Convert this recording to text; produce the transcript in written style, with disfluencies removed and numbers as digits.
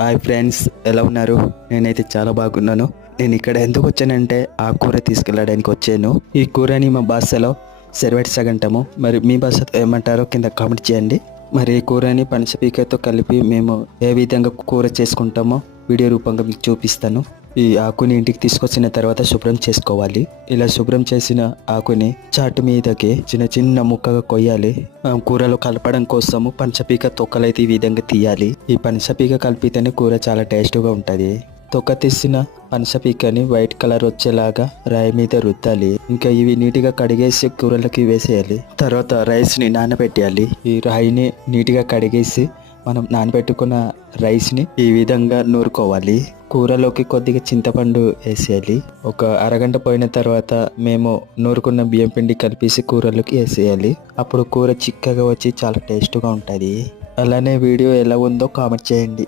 Hi friends, ఎలా ఉన్నారు? నేనైతే చాలా బాగున్నాను. నేను ఇక్కడ ఎందుకు వచ్చానంటే ఆ కూర తీసుకెళ్ళడానికి వచ్చాను. ఈ కూరని మా భాషలో సెర్వెట్ సగ్ అంటాము. మరి మీ భాషతో ఏమంటారో కింద కామెంట్ చేయండి. మరి ఈ కూరని పనసపీకతో కలిపి మేము ఏ విధంగా కూర చేసుకుంటామో వీడియో రూపంగా మీకు చూపిస్తాను. ఈ ఆకుని ఇంటికి తీసుకొచ్చిన తర్వాత శుభ్రం చేసుకోవాలి. ఇలా శుభ్రం చేసిన ఆకుని చాటు మీదకి చిన్న చిన్న ముక్కగా కొయ్యాలి. కూరలో కలపడం కోసము పనసపీక తొక్కలైతే ఈ విధంగా తీయాలి. ఈ పనసపీక కలిపితేనే కూర చాలా టేస్ట్గా ఉంటుంది. తొక్క తీసిన పనసపీకని వైట్ కలర్ వచ్చేలాగా రాయి మీద రుద్దాలి. ఇంకా ఇవి నీట్గా కడిగేసి కూరలకి వేసేయాలి. తర్వాత రైస్ని నానబెట్టాలి. ఈ రాయిని నీట్గా కడిగేసి మనం నానబెట్టుకున్న రైస్ని ఈ విధంగా నూరుకోవాలి. కూరలోకి కొద్దిగా చింతపండు వేసేయాలి. ఒక అరగంట పోయిన తర్వాత మేము నూరుకున్న బియ్యం పిండి కలిపేసి కూరలోకి వేసేయాలి. అప్పుడు కూర చిక్కగా వచ్చి చాలా టేస్ట్గా ఉంటుంది. అలానే వీడియో ఎలా ఉందో కామెంట్ చేయండి.